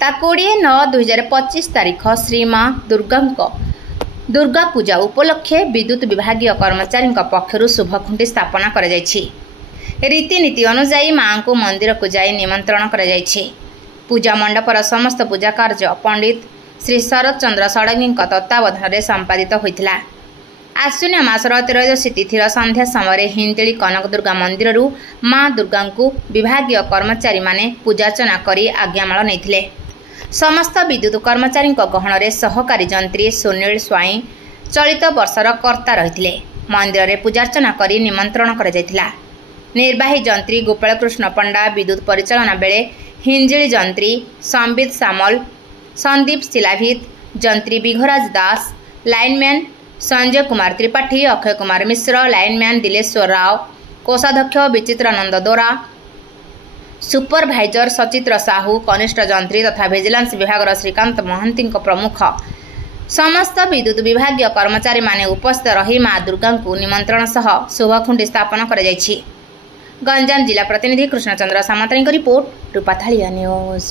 ता 20/9/2025 तारीख श्रीमा दुर्गा पूजा उपलक्षे विद्युत विभागीय कर्मचारी पक्षर शुभखुंटी स्थापना कर रीतिनीति अनुसार मां को मंदिर को जाई निमंत्रण कर पूजा मंडपर समस्त पूजा कार्य पंडित श्री शरद चंद्र षडंगी तत्वावधान में संपादित होता। आश्विन मासर त्रयोदशी तिथिर संध्या समय हिंजिली कनक दुर्गा मंदिर मां दुर्गा को विभागीय कर्मचारी माने पूजार्चना कर आज्ञामाल नहीं। समस्त विद्युत कर्मचारी गहन में सहकारी जंत्री सुनील स्वाई चलित वर्षर कर्ता रही मंदिर में पूजार्चना कर निमंत्रण कर निर्वाही जंत्री गोपाल कृष्ण पंडा विद्युत परिचालना बेले हिंजिली जंत्री संबित सामल संदीप शिलाभित जंत्री बिघराज दास लाइनमैन संजय कुमार त्रिपाठी अक्षय कुमार मिश्र लाइनमैन दिलेश्वर राव कोषाध्यक्ष विचित्रानंद दोरा सुपरभाइजर सचित्र साहू कनिष्ठ जंत्री तथा विजिलेंस विभाग श्रीकांत महांती प्रमुख समस्त विद्युत विभागीय कर्मचारी माने उपस्थित रही मां दुर्गा को निमंत्रण सह शुभखुंटी स्थापन कर गंजाम जिला प्रतिनिधि कृष्णचंद्र सामंतराय रिपोर्ट रूपाथालिया न्यूज।